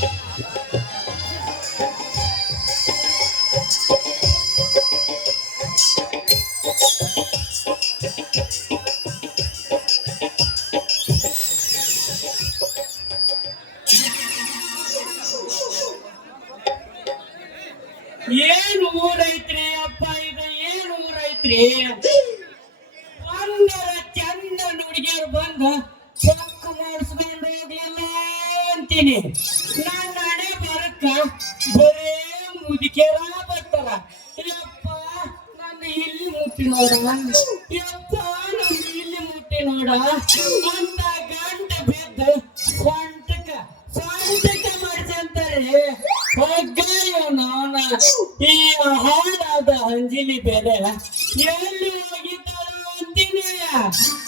Yeah. 啊。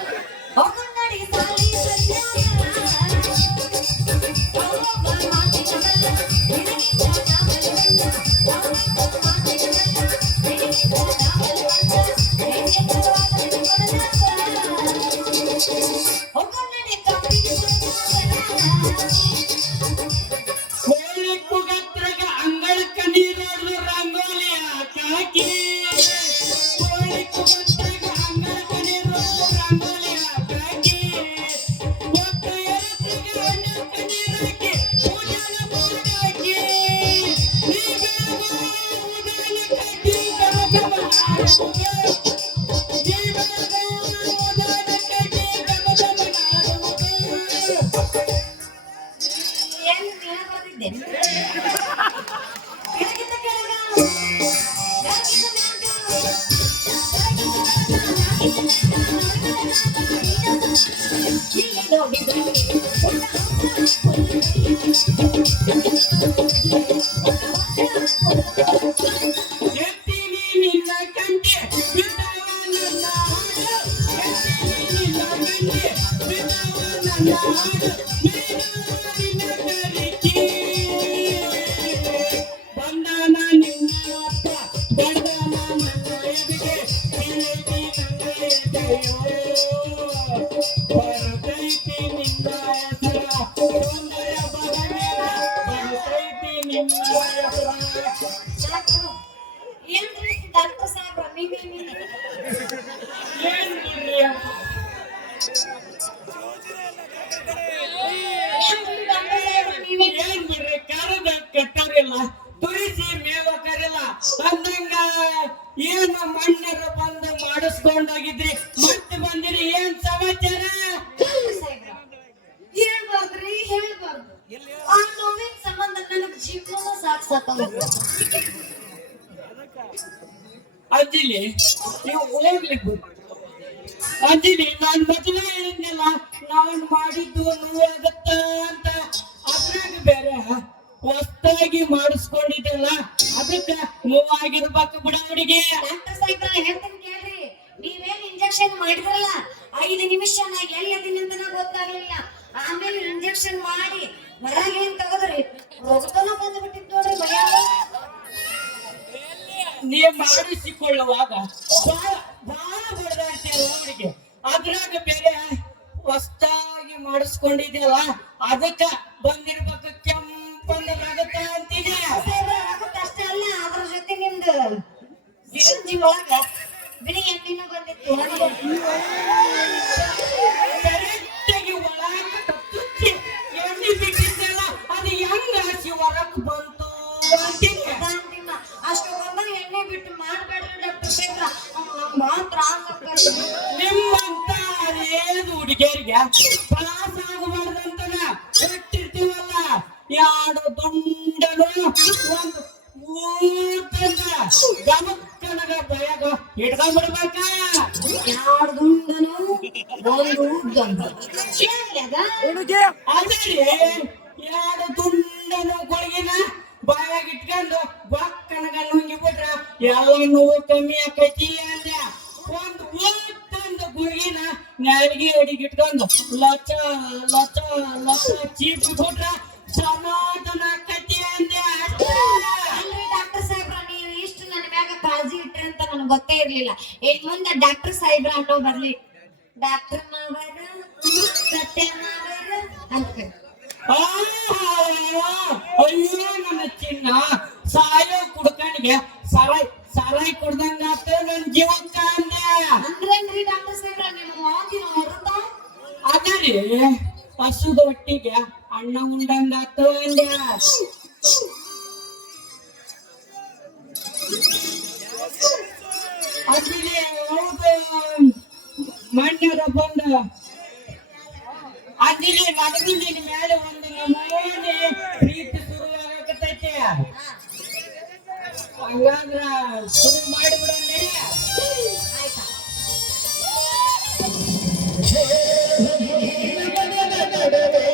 you. ಹೊಸ್ತಾಗಿ ಮಾಡಿಸ್ಕೊಂಡಿದ್ದಲ್ಲ ಅದಕ್ಕ ಆಗಿರ್ಬೇಕು ಬಿಡ ಅವರಿಗೆ ತ್ರಾಸ ಆಗಬಾರ್ದಂತನ ಕೊಟ್ಟಿರ್ತೀವಲ್ಲ ಯಾಡು ದುಂಡನು ಒಂದು ಊಟದ ಗಮಕ್ಕನಗ ಬಯಗ ಇಟ್ಕೊಂಡ್ಬಿಡ್ಬೇಕ ಎರಡು ದುಂಡನು ಒಂದು ಏನ್ಲೆ ಅದ? ಯಾಡು ದುಂಡನು ಕೊಳಗಿನ ಬಾಯಾಗ ಇಟ್ಕೊಂಡು ಬಕ್ಕನಗ ನುಂಗಿ ಬಿಟ್ರ ಎಲ್ಲ ನೋವು ಕಮ್ಮಿ ಆಕೈತಿ ಅಂದ ನಾಲ್ಗೆ ಅಡಿಗೆ ಇಟ್ಕೊಂಡು ಲಚ ಲಚ ಲಚ ಚೀಪ್ ಬಿಟ್ರ ಸಮಾಧಾನ ಕತಿ ಅಂದೆ. ಅಲ್ರಿ ಡಾಕ್ಟರ್ ಸಾಹೇಬ್ರ ನೀವು ಇಷ್ಟು ನನ್ನ ಮ್ಯಾಗ ಕಾಳಜಿ ಇಟ್ರಿ ಅಂತ ನನಗೆ ಗೊತ್ತೇ ಇರಲಿಲ್ಲ. ಇನ್ ಮುಂದೆ ಡಾಕ್ಟರ್ ಸಾಹೇಬ್ರ ಅನ್ನೋ ಬರ್ಲಿ. ಡಾಕ್ಟರ್ ಮಾವರ ಸತ್ಯ ಮಾವರ ಅಂತ ಅಯ್ಯೋ ನನ್ನ ಚಿನ್ನ. ಸಾಯೋ ಕುಡ್ಕಣಿಗೆ ಸರಾಯ್ ಸರಾಯ್ ಕುಡ್ದಂಗ ನನ್ನ ನನ್ ಜೀವಕ್ಕ ಅಂದೆ ಅಂದ್ರೇನ್ರಿ ಡಾಕ್ಟರ್ ಸಾಹೇಬ್ರ ನಿಮ್ಮ ಮಾತಿನ ಹೊರತ ಹಸುದ ಒಟ್ಟಿಗೆ ಅಣ್ಣ ಉಂಡಂಗ ಅಂದೆ. ಅದಿಗೆ ಹೌದು, ಮಣ್ಣರ ಬಂದ. ಅದಿಗೆ ನನಗೂ ನಿನ್ ಮೇಲೆ ಒಂದು ನಮೂನೆ ಪ್ರೀತಿ ಶುರುವಾಗತೈತೆ ಹಂಗಾದ್ರ ಶುರು ಮಾಡಿಬಿಡೋಣ ಆಯ್ತಾ? கடவே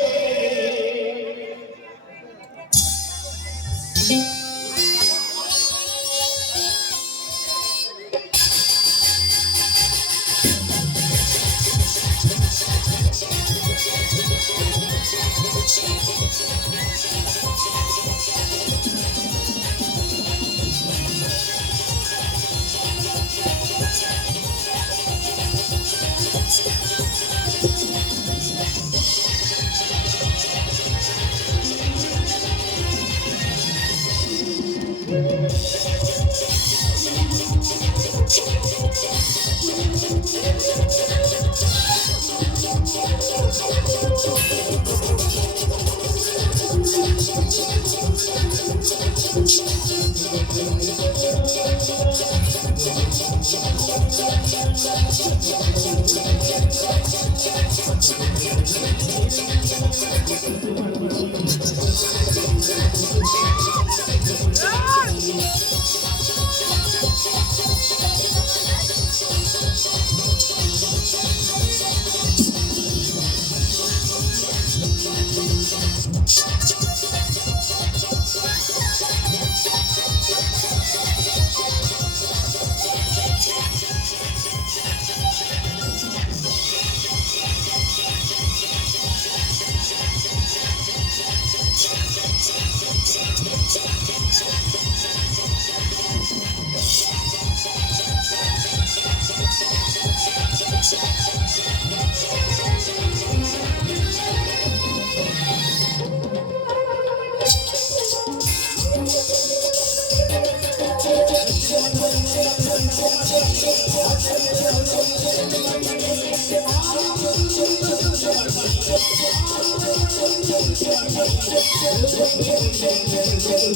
you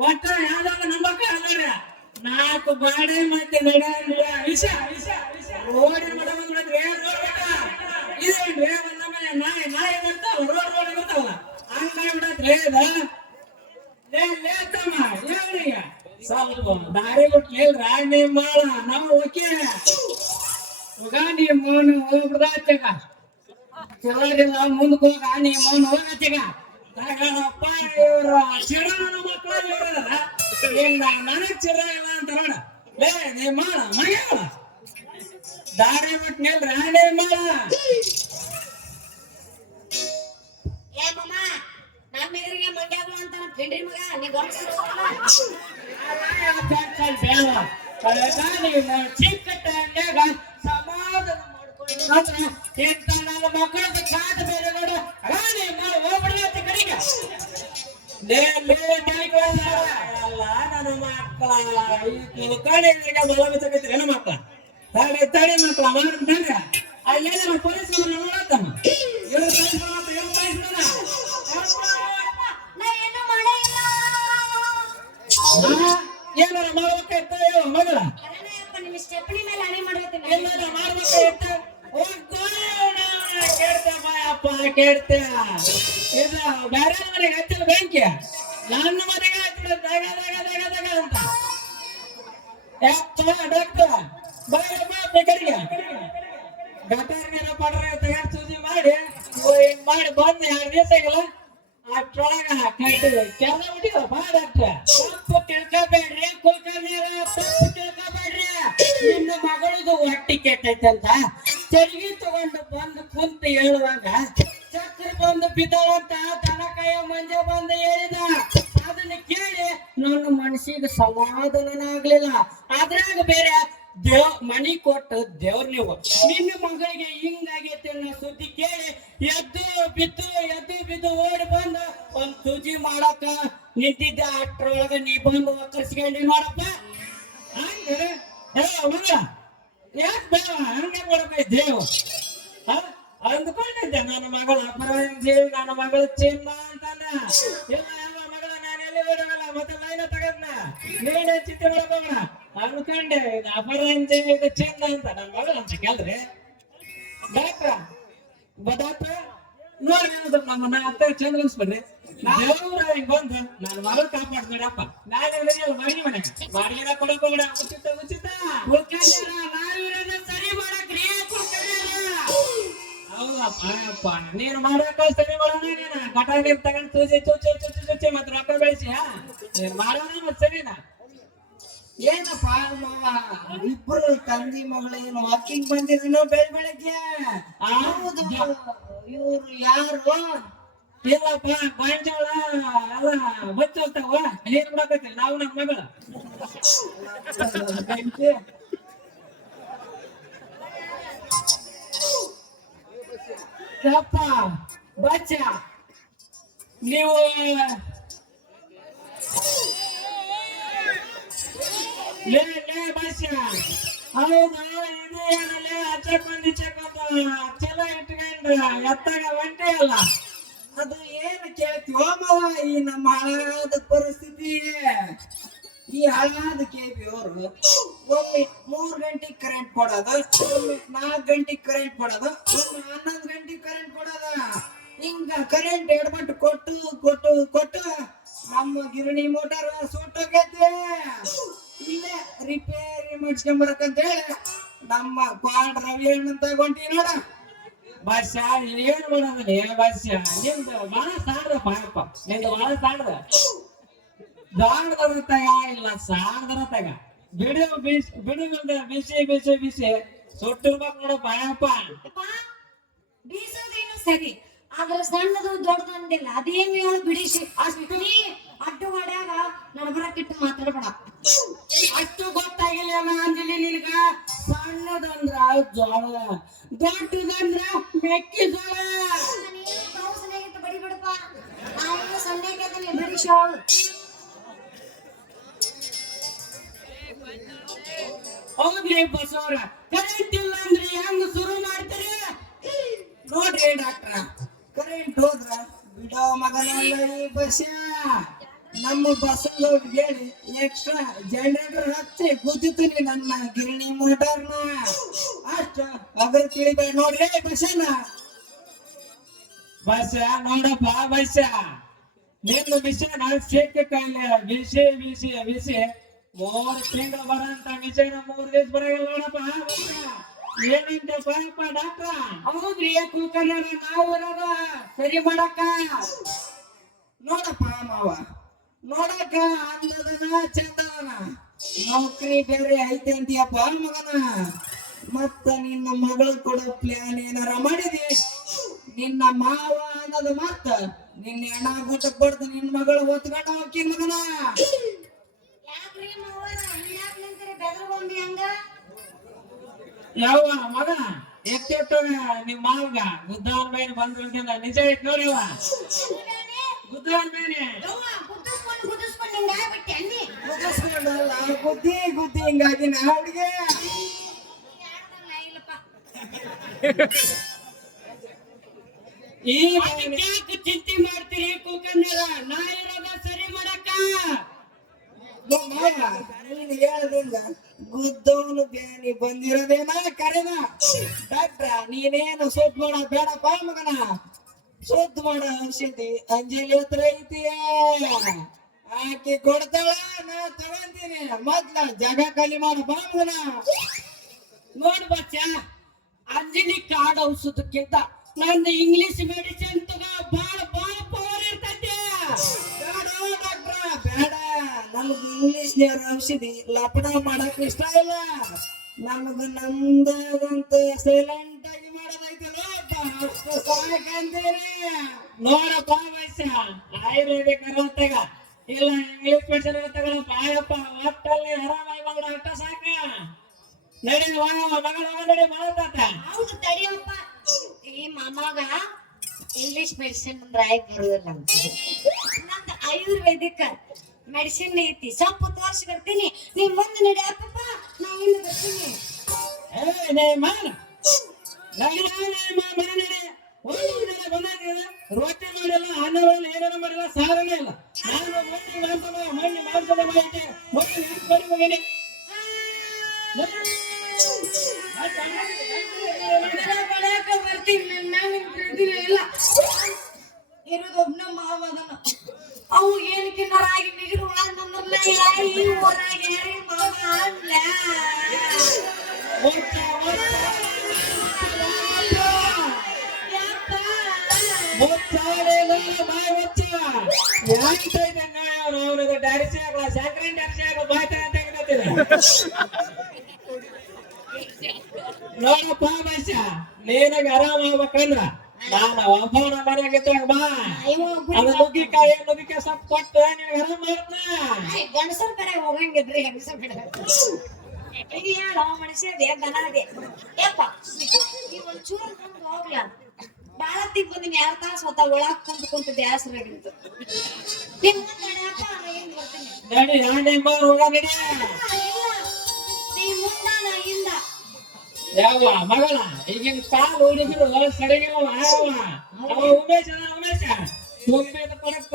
ಒಟ್ಟ ಯಾವ್ದಾದ್ರು ನಂಬಕ ಅದಾರ ನಾಲ್ಕು ಬಾಡೆ ಮತ್ತೆ ನಡ ವಿಷ ವಿಷ ವಿಷ. ರೋಡಿನ ಮಠ ಬಂದ್ಬಿಡ್ರಿ ಇದೇನ್ರಿ ನಾಯಿ ನಾಯಿ ಬರ್ತಾವ ರೋಡ್ ರೋಡ್ ಬರ್ತಾವ ಹಂಗಾಗಿ ಬಿಡತ್ರಿ ಸ್ವಲ್ಪ ದಾರಿ ಬಿಟ್ಲಿ ರಾಣಿ ಮಾಳ ನಮ್ಮ ಓಕೆ. ಉಗಾನಿ ಮೋನು ಹೋಗ್ಬಿಡ್ದಾಚಗ ಚಲೋದಿಲ್ಲ ಮುಂದಕ್ಕೆ ಹೋಗ, ನೀ ಮೌನ ಹೋಗತ್ತೀಗ ತಗಳಪ್ಪ ಇವ್ರ ಚಿರನ ಮಕ್ಕಳು ಇನ್ನ ನನಗ್ ಚಿರ ಇಲ್ಲ ಅಂತಾರ ಲೇ ನೀ ಮಾಡ ಮಗಳ ದಾರಿ ಬಿಟ್ನೆಲ್ ರಾಣೆ ಮಾಡ ಏ ಮಮ್ಮ ನಮ್ಮ ಎದುರಿಗೆ ಮಂಡ್ಯಾಗ ಅಂತ ಫ್ರೆಂಡಿನ ಮಗ ನೀ ಚಿಕ್ಕ ಸಮಾಧಾನ ಮಾಡ್ಕೊಂಡು ಇಂತ ನನ್ನ ಮಕ್ಕಳದ ಕಾದ ಬೇರೆ ನೋಡು. ರಾಣೆ ಮಾಡ ಹೋಗ್ಬಿಡ್ಲತ್ತ ಕಡೆಗೆ. ಅಲ್ಲ ನನ್ನ ಮಕ್ಕಳ ಈ ಬಲ ಮಕ್ಕಳ ತಡಿ ತಡಿ ಮಕ್ಕಳ ಮಾಡ್ಬಿಟ್ಟಾಗ ಅಲ್ಲೇನ ಪೊಲೀಸ್ ನೋಡತ್ತಮ್ಮ ಇವ್ರು ಕಳಿಸ್ಬಿಡತ್ತ ಇವ್ರು ಕಳಿಸ್ಬಿಡ ನಾ ಏನು ಮಾಡೇ ಇಲ್ಲ ಏನಾರ ಮಾಡ್ಬೇಕಾಯ್ತ ಹೇಳು ಮಗಳ? ಏನಾರ ಮಾಡ್ಬೇಕಾಯ್ತ ಕೇಳ್ತೇಪ್ಪ ಕೇಳ್ತೆ ಇದು ಬೇರೆ ಮನೆಗೆ ಹಚ್ಚಿಲ್ಲ ಬೆಂಕಿ. ನನ್ನ ಮನೆಗೆ ಹಚ್ಚಿಲ್ಲ ದಗ ದಗ ದಗ ಅಂತ. ಡಾಕ್ಟರ್. ಬೇಕರಿಗೆ ಗಟಾರ್ ನೀರ ಪಡ್ರೆ ತಗೊಂಡು ಸೂಜಿ ಮಾಡಿ ಹಿಂಗ್ ಮಾಡಿ ಬಂದು ಎರಡು ದಿವಸ ಆಗಿಲ್ಲ ಅಷ್ಟ್ರೊಳಗ ಕಟ್ಟಿದೆ ಕೆಲ ಬಿಟ್ಟಿದ ಬಾ ಡಾಕ್ಟ್ರ ತಪ್ಪು ತಿಳ್ಕೊಬೇಡ್ರಿ ಕುಲ್ಕರ್ಣಿಯರ ತಪ್ಪು ನಿನ್ನ ಮಗಳದು ಹೊಟ್ಟಿ ಕೆಟ್ಟೈತೆ ಅಂತ ತೆರಿಗೆ ತಗೊಂಡು ಬಂದು ಕುಂತ ಹೇಳುವಾಗ ಚಕ್ರ ಬಂದು ಬಿದ್ದಾವಂತ ದನ ಕೈಯ ಮಂಜ ಬಂದು ಹೇಳಿದ ಅದನ್ನ ಕೇಳಿ ನನ್ನ ಮನಸ್ಸಿಗೆ ಸಮಾಧಾನ ಆಗ್ಲಿಲ್ಲ ಅದ್ರಾಗ ಬೇರೆ ದೇವ್ ಮನಿ ಕೊಟ್ಟು ದೇವ್ರ ನೀವು. ನಿನ್ನ ಮಗಳಿಗೆ ಹಿಂಗಾಗೈತೆ ಅನ್ನೋ ಸುದ್ದಿ ಕೇಳಿ, ಎದ್ದು ಬಿದ್ದು ಎದ್ದು ಬಿದ್ದು ಓಡಿ ಬಂದ, ಒಂದ್ ಸೂಜಿ ಮಾಡಕ ನಿಂತಿದ್ದ ಅಷ್ಟ್ರೊಳಗ ನೀ ಬಂದು ಒಕ್ಕರ್ಸ್ಕೊಂಡಿ ಮಾಡಪ್ಪ ಹಂಗ? ದೇವ್? ಅಂದ್ಕೊಂಡಿದ್ದೆ ನನ್ನ ಮಗಳ ಅಪರಾಧಿ ನನ್ನ ಮಗಳ ಚಿನ್ನ ಅಂತಾನ ಇಲ್ಲ ಮಗಳ, ನಾನು ಎಲ್ಲಿ ಬಿಡೋಲ್ಲ ಮತ್ತೆ ಲೈನ ತಗದ್ನ. ನೀನೇ ಚಿತ್ರ ಒಳಗೋಣ ಅನ್ಕೊಂಡೆ ಇದು ಚಂದ ಇದು ಚಂದ ಅಂತ. ನನ್ ಮಗ ಅಂತ ಕೇಳ್ರಿ ಡಾಕ್ಟ್ರ ಡಾಕ್ಟ್ರ ನೋಡಿ ನಮ್ಮನ್ನ ಅತ್ತ ಚಂದ್ರ ಅನ್ಸ್ಬಿಡ್ರಿ. ದೇವ್ರ ಹಿಂಗ್ ಬಂದು ನನ್ನ ಮಗಳು ಕಾಪಾಡ್ಬೇಡಪ್ಪ. ನಾನು ಇಲ್ಲ ಮನೆ ಬಾಡಿಗೆನ ಕೊಡಕ್ ಹೋಗ್ಬೇಡ. ಉಚಿತ ಉಚಿತ. ಸರಿ ಮಾಡಕ್. ಹೌದಪ್ಪ ಅಪ್ಪ. ನೀನು ಮಾಡಕ ಸರಿ ಮಾಡೋಣ ನೀನು. ಕಟ ನೀರು ತಗೊಂಡು ತೂಜಿ ಚುಚ್ಚಿ ಚುಚ್ಚಿ ಚುಚ್ಚಿ ಮತ್ತೆ ರೊಕ್ಕ ಬೆಳೆಸಿ ನೀನು ಮಾಡೋಣ ಮತ್ತೆ ಸರಿನಾ? ಏನಪ್ಪ ಇಬ್ರು ತಂದಿ ಮಗಳು ವಾಕಿಂಗ್ ಬಂದಿದ್ರು ಬೆಳ್ ಬೆಳಗ್ಗೆ? ಹೌದು, ಇವ್ರು ಯಾರು? ಇಲ್ಲಪ್ಪ ಗಾಂಜಾಳ ಅಲ್ಲ ಬಚ್ಚ ಹೋಗ್ತಾವ ಏನ್ ಮಾಡಕತ್ತಿ ನಾವು ನಮ್ಮ ಮಗಳ. ಯಪ್ಪ, ಬಚ್ಚ. ನೀವು ಬಂದಿ ಚಲೋ ಇಟ್ಕೊಂಡ್ರ ಎತ್ತಾಗ ಒಂಟೆ ಅಲ್ಲ. ಅದು ಏನು ಕೇಳ್ತೀವೋ ಮಾವ, ಈ ನಮ್ಮ ಹಳಾದ ಪರಿಸ್ಥಿತಿ. ಈ ಹಳಾದ ಕೆಬಿ ಅವರು ಒಮ್ಮೆ ಮೂರ್ ಗಂಟೆಗೆ ಕರೆಂಟ್ ಕೊಡೋದು, ಒಮ್ಮೆ ನಾಲ್ಕು ಗಂಟೆಗೆ ಕರೆಂಟ್ ಕೊಡೋದು, ಒಮ್ಮೆ ಹನ್ನೊಂದು ಗಂಟೆಗೆ ಕರೆಂಟ್ ಕೊಡೋದ. ಹಿಂಗ ಕರೆಂಟ್ ಎಡ್ಬಟ್ಟು ಕೊಟ್ಟು ಕೊಟ್ಟು ಕೊಟ್ಟು ನಮ್ಮ ಗಿರಣಿ ಮೋಟಾರ್ ಸುಟ್ಟೋಗೈತೆ ಇಲ್ಲೇ ರಿಪೇರಿ ಅಂತ ಹೇಳಿ ನಮ್ಮ ಕ್ವಾಡ್ ರವಿ ಅಣ್ಣನ್ ತಗೊಂಡಿ ನೋಡ ಬಸ್ ಏನ್ ಮಾಡೋದ್ರಿ ಭಾಷ್ಯ ನಿಮ್ದು ಬಹಳ ಸಾಡ್ದ ಪಾಯಪ್ಪ ನಿಮ್ದು ಬಹಳ ಸಾಡ್ದ ದಾಡ್ದರ ತಗ ಇಲ್ಲ ಸಾಡ್ದರ ತಗ. ಬಿಡು ಬಿಸಿ ಬಿಡು ಬಿಸಿ ಬಿಸಿ ಬಿಸಿ. ಸುಟ್ಟಿರ್ಬೇಕು ನೋಡ ಪಾಯಪ್ಪ. ಬೀಸೋದೇನು ಸರಿ? ಆದ್ರೆ ಸಣ್ಣದು ದೊಡ್ಡದು ಅಂದಿಲ್ಲ. ಅದೇನು ಹೇಳು ಬಿಡಿಸಿ ಅಷ್ಟು ಅಡ್ಡು ಮಾಡ್ಯಾಗ ನಡ್ಬರಕ್ಕಿಟ್ಟು ಮಾತಾಡ್ಬೇಡ. ಅಷ್ಟು ಗೊತ್ತಾಗಿಲ್ಲ ಅಂಜಲಿ ನಿನ್ಗ. ಸಣ್ಣದಂದ್ರ ಜೋಳ ದೊಡ್ಡದಂದ್ರ ಮೆಕ್ಕೆಜೋಳ ಬಡಿ ಬಿಡಪ್ಪ ನಾನು ಬಸವರ. ಕರೆಂಟ್ ಇಲ್ಲ ಅಂದ್ರೆ, ಹೆಂಗ್ ಶುರು ಮಾಡ್ತೀರಿ? ನೋಡ್ರಿ ಡಾಕ್ಟ್ರ. ಕರೆಂಟ್ ಹೋದ್ರ ಬಿಡೋ ಮಗನಲ್ಲ ಬಸ್ಯಾ. ನಮ್ಮ ಬಸ್ ಹೇಳಿ ಎಕ್ಸ್ಟ್ರಾ ಜನರೇಟರ್ ಹಚ್ಚಿ ಕೂತಿತೀನಿ ನನ್ನ ಗಿರಣಿ ಮೋಟಾರ್ನ ಅಷ್ಟ ಅದ್ರ ತಿಳಿಬೇಡ ನೋಡ್ರಿ ಬಸ್ಸನ ಭಾಷ್ಯ ನೋಡಪ್ಪ ಭಾಷ್ಯ ನಿನ್ನ ವಿಷಯ ನಾನು ಶೇಕ ಕಾಯಿಲೆ ಬಿಸಿ ಬಿಸಿ ಬಿಸಿ ಮೂರ್ ತಿಂಗಳು ಬರಂತ ವಿಷಯನ ಮೂರ್ ದಿವಸ ಬರಂಗಿಲ್ಲ ನೋಡಪ್ಪ. ಏನಂತ ಬರಪ್ಪ ಡಾಕ್ಟ್ರ? ಹೌದ್ರಿ ಕುಲ್ಕರ್ಣ ನಾವು ಸರಿ ಮಾಡಕ್ಕ. ನೋಡಪ್ಪ ಮಾವ. ನೋಡಕ್ಕ ಅಂದದನ ಚಂದದನ ನೌಕರಿ ಬೇರೆ ಐತೆ ಅಂತೀಯಪ್ಪ ಮಗನ. ಮತ್ತ ನಿನ್ನ ಮಗಳ ಕೊಡೋ ಪ್ಲಾನ್ ಏನಾರ ಮಾಡಿದಿ? ನಿನ್ನ ಮಾವ ಅನ್ನೋದು ಮತ್ತ ನಿನ್ನ ಹೆಣ ಗುಟ್ಟಕ್ ಬಡ್ದು ನಿನ್ನ ಮಗಳು ಹೊತ್ಕೊಂಡ ಹೋಗಿ ಮಗನ. ಯಾವ ಮಗ ಎತ್ತಿಟ್ಟು ನಿಮ್ಮ ಮಾವಗ ಗುದ್ದಾನ್ ಮೇಲೆ ಬಂದ್ಬಿಡ್ತಿಲ್ಲ ನಿಜ ಇಟ್ ನೋಡಿವ ಗುದ್ದಿಸ್ಕೊಂಡು ಗುದ್ದಿಸ್ಕೊಂಡು ಅನ್ನಿ ಗುದ್ದಿ ಗುದ್ದಿ ಹಿಂಗಾಗಿ ಈ ಯಾಕೆ ಚಿಂತೆ ಮಾಡ್ತೀರಿ ಕುಕನ್ಯರ ನಾ ಇರೋದ ಸರಿ ಮಾಡಕ್ಕ? ನೀನ್ ಹೇಳದಿಂದ ಗುದ್ದವನು ಬ್ಯಾನಿ ಬಂದಿರೋದೇನ ಕರೆದ ಡಾಕ್ಟ್ರ ನೀನೇನು ಸೋಪ್ ಮಾಡ ಬೇಡಪ್ಪ ಮಗನ? ಸುದ್ದ ಮಾಡ ಔಷಧಿ ಅಂಜಲಿ ಹತ್ರ ಐತಿ ಆಕೆ ಕೊಡ್ತಾಳ, ನಾ ತಗೊಂತೀನಿ. ಮೊದ್ಲ ಜಾಗ ಖಾಲಿ ಮಾಡು ಬಾಂಬನ ನೋಡ್ ಬಚ್ಚ, ಅಂಜಲಿ ಕಾಡ್ ಔಷಧಕ್ಕಿಂತ ನಂದು ಇಂಗ್ಲಿಷ್ ಮೆಡಿಸಿನ್ ತಗೋ, ಬಾಳ ಬಾಳ ಪವರ್ ಇರ್ತೈತೆ. ಬೇಡ ಡಾಕ್ಟ್ರ, ಬೇಡ. ನಮ್ಗೆ ಇಂಗ್ಲಿಷ್ ನೇರ ಔಷಧಿ ಲಪಡ ಮಾಡಕ್ ಇಷ್ಟ ಇಲ್ಲ. ನಮ್ದು ನಮ್ದಂತ ಸೈಲೆಂಟ್ ಆಗಿ ಮಾಡೋದೈತಲ್ಲ. ಅಷ್ಟು ಸಾಕಂತೀರಿ ನೋಡಪ್ಪ ವಯಸ್ಸ ಆಯುರ್ವೇದಿಕ್ ತಗ ಇಲ್ಲ ಇಂಗ್ಲಿಷ್ ಮೆಡಿಸಿನ್ ತಗೊಳ ಪಾಯಪ್ಪ ಒಟ್ಟಲ್ಲಿ ಆರಾಮಾಗಿ ಮಗಳ ಅಷ್ಟ ಸಾಕ ನಡಿ ಮಗಳ ನಡಿ ಮಾಡತಾತ ಹೌದು, ತಡಿಯಪ್ಪ. ಈ ಮಾಮಾಗ ಇಂಗ್ಲಿಷ್ ಮೆಡಿಸಿನ್ ಅಂದ್ರೆ ಆಯ್ತು ಬರುದಿಲ್ಲ ಅಂತ. ನಂದು ಆಯುರ್ವೇದಿಕ್ ಮೆಡಿಸಿನ್ ಐತಿ. ಸ್ವಲ್ಪ ತೋರ್ಸಿ ಬರ್ತೀನಿ. ನೀವು ಮುಂದೆ ನಡಿ, ಅಪ್ಪಪ್ಪ. ನಾ ಹಿಂದೆ ಬರ್ತೀನಿ. ಏ ನೇ ಮಾನ ರೊಟ್ಟಿ ಮಾಡಿಲ್ಲ ಅನ್ನವನ್ನು ಏನೇನು ಮಾಡಿಲ್ಲ ಸಾರನೇ ಇಲ್ಲ ನಾನು ಮೊನ್ನೆ ಮಾಂಸದ ಮೊನ್ನೆ ಮಾಂಸದ ಮಾಹಿತಿ ಮೊನ್ನೆ ನೆನ್ಪು ಮಾಡಿ ಹೋಗಿನಿ ಇರೋದೊಬ್ನ ಮಾವ ಅದನ ಅವು ಏನಕ್ಕೆ ನರಾಗಿ ನಿಗರು ಅಂದ್ರಲ್ಲ ಈ ಊರಾಗ ಯಾರಿ ಮಾವ ಅಲ್ಲ ನೋಡಪ್ಪ ಭಾಷ ನೀನಾಗ ಆರಾಮ ಆಗ್ಬೇಕಂದ್ರ ನಾನು ಒಬ್ಬನ ಮನೆಗೆ ಇದ್ದಾಗ ಬಾ ಅದು ನುಗ್ಗಿಕಾಯಿ ನುಗ್ಗಿಕಾಯಿ ಸೊಪ್ಪು ಕೊಟ್ಟು ನೀವು ಆರಾಮ ಮಾಡ್ತಾ ಗಂಡಸರ ಕಡೆ ಹೋಗಂಗಿದ್ರಿ ಮನುಷ್ಯ ಯಾರ ತಾಸ ಕುಂತು ಕುಂತು ಬ್ಯಾಸರಾಗಿತ್ತು ನಿಮ್ ನಡೆಯಪ್ಪ ಹಿಂದ್ ಬರ್ತೀನಿ ಮಗಳ? ಈಗಿನ ಕಾಲ್ ಹುಡುಗರು ಸಡಗಿಲ್ಲ ಯಾವ ಉಮೇಶ್ ಉಮೇಶ? ತುಂಬಿದ ಕೊಡಕ್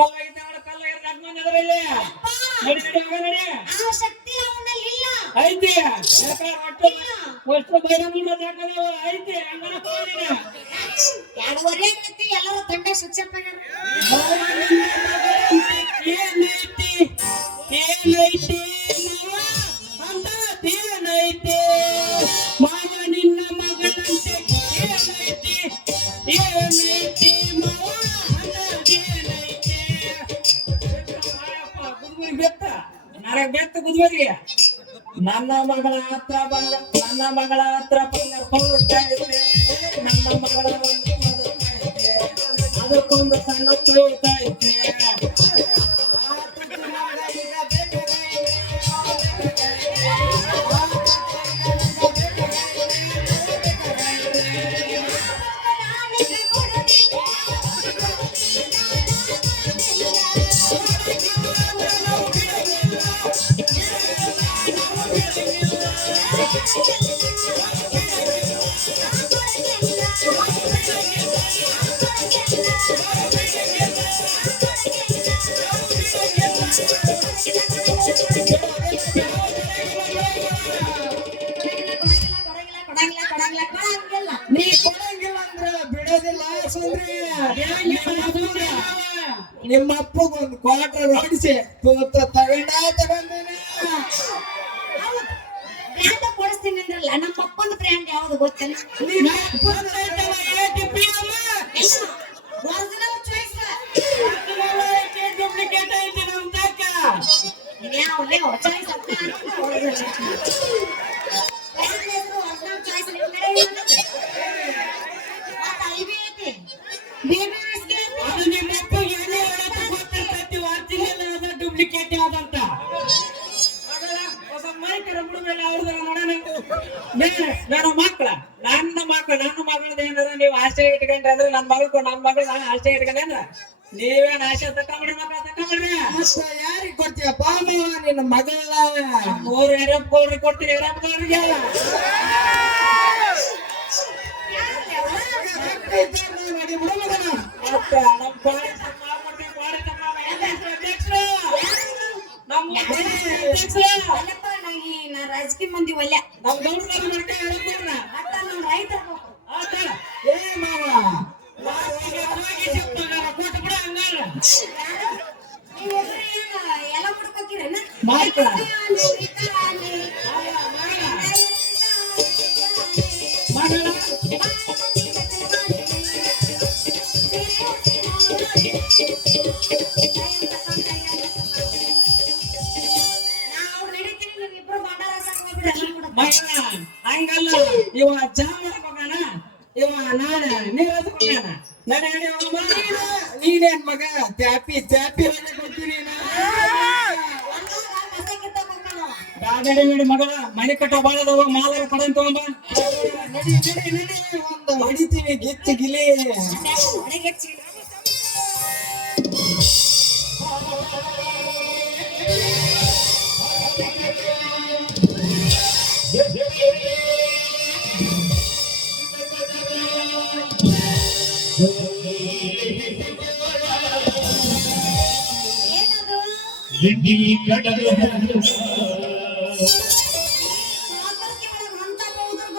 ಶಕ್ತಿ ಅವನಲ್ಲಿ ಇಲ್ಲ. ಐತಿ ಅಷ್ಟು ಬೈರನ್ ಬಿಡೋದು ಯಾಕಂದ್ರೆ ಐತಿ? ಎರಡುವರೆ ಎಲ್ಲರೂ ತಂಡ ಶಿಕ್ಷಕ ಮಗಳ ಅಪ್ಪಗೊಂದು ಕ್ವಾರ್ಟರ್ ಹೊಡಿಸಿ ತೂತ ತಗೊಂಡ ಯಾವ್ದಂತ ನೋಡೋಣ ಬೇಡ ಬೇಡ ಮಕ್ಕಳ ನನ್ನ ಮಕ್ಕಳು ನನ್ನ ಮಗಳದ ಏನಾರ ನೀವು ಆಸೆ ಇಟ್ಕೊಂಡ್ರೆ ಅಂದ್ರೆ ನನ್ನ ಮಗಳು ನನ್ನ ಮಗಳು ನಾನು ಆಸೆ ಇಟ್ಕೊಂಡೆ ಅಂದ್ರೆ ನೀವೇನ್ ಆಸೆ ತಕೊಂಬಿಡಿ ಮಕ್ಕಳ ಯಾರಿಗ್ ಪಾಮ ನಿನ್ನ ಮಗಳ ಮೂರು ಎರಪ್ ಗೌಡ್ರಿ ಕೊಡ್ತೀನಿ ಎರಪ್ ಗೌಡ್ರಿಗೆ ಮಾಡಿ ಬಿಡು ಮಗನ ಮತ್ತ ನಮ್ಮ ಪಾಡಿ ತಮ್ಮ ಮಾಡ್ತೀನಿ ಪಾಡಿ ತಮ್ಮ ಅಧ್ಯಕ್ಷರು ನಮ್ಮ ಅಧ್ಯಕ್ಷರು ಅಲ್ಲಪ್ಪ ನಾ ಈ ನಾ ರಾಜಕೀಯ ಮಂದಿ ಒಲ್ಲೆ. ನಮ್ಮ ಗೌಡ್ರು ಮಾಡ್ಕೊಂಡು ಎರಪ್ ಗೌಡ್ರ ಅತ್ತ ನಮ್ಮ ರೈತರು ಆತ ಏ ಮಾವ ಕೊಟ್ಟು ಬಿಡ ಹಂಗಾರ. ನೀವು ಏನು? ಎಲ್ಲ ಮುಡ್ಕೋತೀರೇನ ಮಾಡ್ಕೊಳ. ನೀನೇನ್ ಮಗ ತ್ಯಾಪಿ ತ್ಯಾಪಿ ಕೊಡ್ತೀನಿ ನಡಿ ಮಗಳ ಮನೆ ಕಟ್ಟ ಬಾಳದವ ಮಾಲ ಕೊಡಂತ ತಗೊಂಡ ನಡಿ ನಡಿ ನಡಿ ಒಂದು. ಹೊಡಿತೀನಿ ಗಿಚ್ಚ ಗಿಲಿ. ಮಾತಾಡ್ತಿ ಒಳಗ್ ಮಂತ ಹೋದ್ರು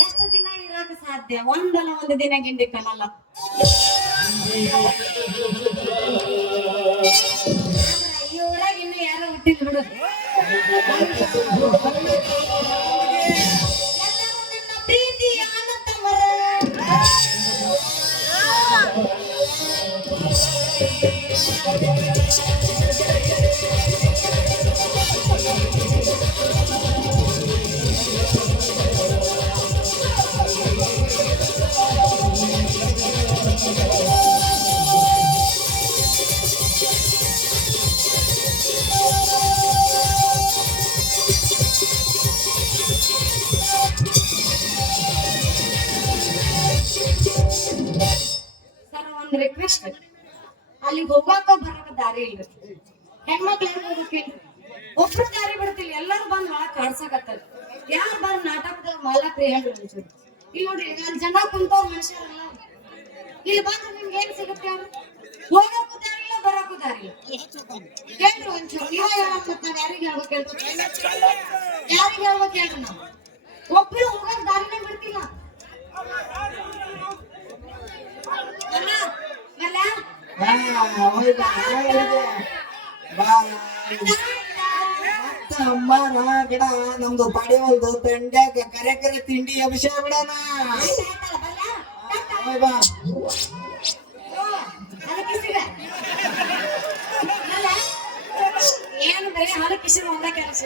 ಎಷ್ಟು ದಿನ ಇರೋಕೆ ಸಾಧ್ಯ? ಒಂದಲ್ಲ ಒಂದು ದಿನ ಗಿಂಡಿ ಅಲ್ಲಿಗೆ ಹೋಗಾಕ ಬರಾಕ ದಾರಿ ಇಲ್ಲ. ಹೆಣ್ಮಕ್ಳು ಹೆಂಗ್ ಹೋಗ್ಬೇಕೇನ್ರಿ ಒಬ್ರು ದಾರಿ ಬಿಡ್ತಿಲ್ಲ ಎಲ್ಲರೂ ಬಂದ್ ಒಳಗ್ ಕಾಡ್ಸಕತ್ತಾರ. ಯಾರು ಬಂದ್ ನಾಟಕದ ಮಾಲಕ್ರಿ ಹೇಳ್ರಿ ಒಂಚೂರು ಇಲ್ಲಿ ನೋಡ್ರಿ ಅಲ್ಲಿ ಜನ ಕುಂತವ್ರ ಮನುಷ್ಯರಲ್ಲ. ಇಲ್ಲಿ ಬಂದ್ರೆ ನಿಮ್ಗೆ ಏನ್ ಸಿಗುತ್ತೆ ಹೇಳ್ರಿ? ಹೋಗಕ್ಕೂ ದಾರಿ ಇಲ್ಲ ಬರಾಕು ದಾರಿ ಇಲ್ಲ. ಹೇಳ್ರಿ ಒಂಚೂರು ನೀವ ಹೇಳಕ್ ನಾವ್ ಯಾರಿಗ್ ಹೇಳ್ಬೇಕು ಹೇಳ್ರಿ? ಯಾರಿಗ್ ಹೇಳ್ಬೇಕು ಹೇಳ್ರಿ ನಾವು? ಒಬ್ರು ಹೋಗಕ್ ದಾರಿನೇ ಬಿಡ್ತಿಲ್ಲ. ಅಣ್ಣ, ಮತ್ತ ಅಮ್ಮನ ಗಿಡ ನಮ್ದು ಪಡಿವಲ್ದು ತಂಡ್ಯಾಗ ಕರೆ ಕರೆ ತಿಂಡಿ ಅಭಿಷೇಕ ಬಿಡೋಣ ಏನು ಬರೀ ಹಾಲು ಕಿಸಿರು ಒಂದ ಕೆಲಸ.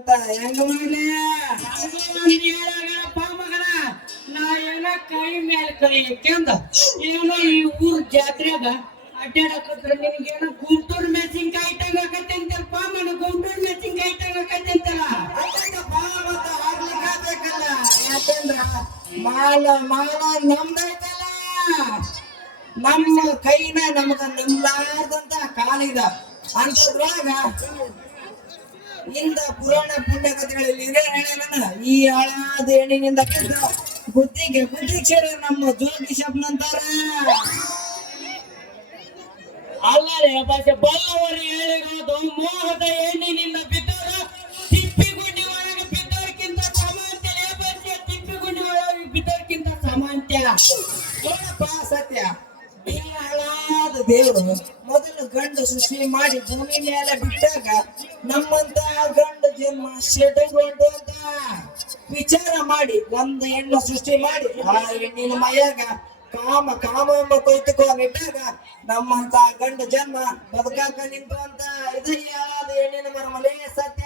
ಕಳಂತ ಹೆಂಗ ಮಾಡ್ಲಿ? ಮಗನ ನಾ ಏನ ಕೈ ಮೇಲೆ ಕೈ ಕೆಂದ ಏನೋ ಈ ಊರ್ ಜಾತ್ರೆಗ ಅಡ್ಡಾಡಕತ್ರ ನಿನಗೇನೋ ಗುಂಟೂರ್ ಮೆಣಸಿನ್ಕಾಯಿ ಇಟ್ಟಂಗ ಆಕತ್ತೆ ಅಂತಲ್ಪ ಮನ ಗುಂಟೂರ್ ಮೆಣಸಿನ್ಕಾಯಿ ಇಟ್ಟಂಗ ಆಕತ್ತೆ ಅಂತಲ್ಲ ಯಾಕಂದ್ರ ಮಾಲ ಮಾಲ ನಮ್ದೈತಲ್ಲ ನಮ್ಮ ಕೈನ ನಮಗ ನಂಬಲಾರ್ದಂತ ಕಾಲಿದ ಅಂತದ್ರೊಳಗ ಇಂದ ಪುರಾಣ ಪುಣ್ಯ ಕಥೆಗಳಲ್ಲಿ ಹೇಳಲ್ಲ ಈ ಹಳಾದ ಹೆಣ್ಣಿನಿಂದ ಕೆದ್ದ ಬುದ್ಧಿಗೆ ಬುದ್ಧಿಕ್ಷರ ನಮ್ಮ ಜೋಗಿ ಶಬ್ದ ಅಂತಾರ ಅಲ್ಲರೇ ಬಸ್ ಬಲ್ಲವರು ಹೇಳಿರೋದು, ಮೋಹದ ಹೆಣ್ಣಿನಿಂದ ಬಿದ್ದವರು ತಿಪ್ಪಿಗುಂಡಿ ಒಳಗೆ ಬಿದ್ದೋರ್ಕಿಂತ ಸಮಾಂತ್ಯ ಬಸ್ ತಿಪ್ಪಿಗುಂಡಿ ಒಳಗೆ ಬಿದ್ದೋರ್ಕಿಂತ ಸಮಾಂತ್ಯ ಏನಪ್ಪ ಸತ್ಯ. ದೇವರು ಮೊದಲು ಗಂಡ ಸೃಷ್ಟಿ ಮಾಡಿ ಭೂಮಿ ಮೇಲೆ ಬಿಟ್ಟಾಗ ನಮ್ಮಂತ ಗಂಡ ಜನ್ಮ ಶೆಟಗೊಂಡು ವಿಚಾರ ಮಾಡಿ, ಒಂದು ಹೆಣ್ಣು ಸೃಷ್ಟಿ ಮಾಡಿ, ಆ ಹೆಣ್ಣಿನ ಮೈಯಾಗ ಕಾಮ ಕಾಮ ಎಂಬ ಕೊಯ್ತುಕೊಂಡಿಟ್ಟಾಗ ನಮ್ಮಂತ ಗಂಡ ಜನ್ಮ ಬದುಕಾಕ ನಿಂತ ಅಂತ ಹೆಣ್ಣಿನ ಮರಮಲೇ ಸತ್ಯ?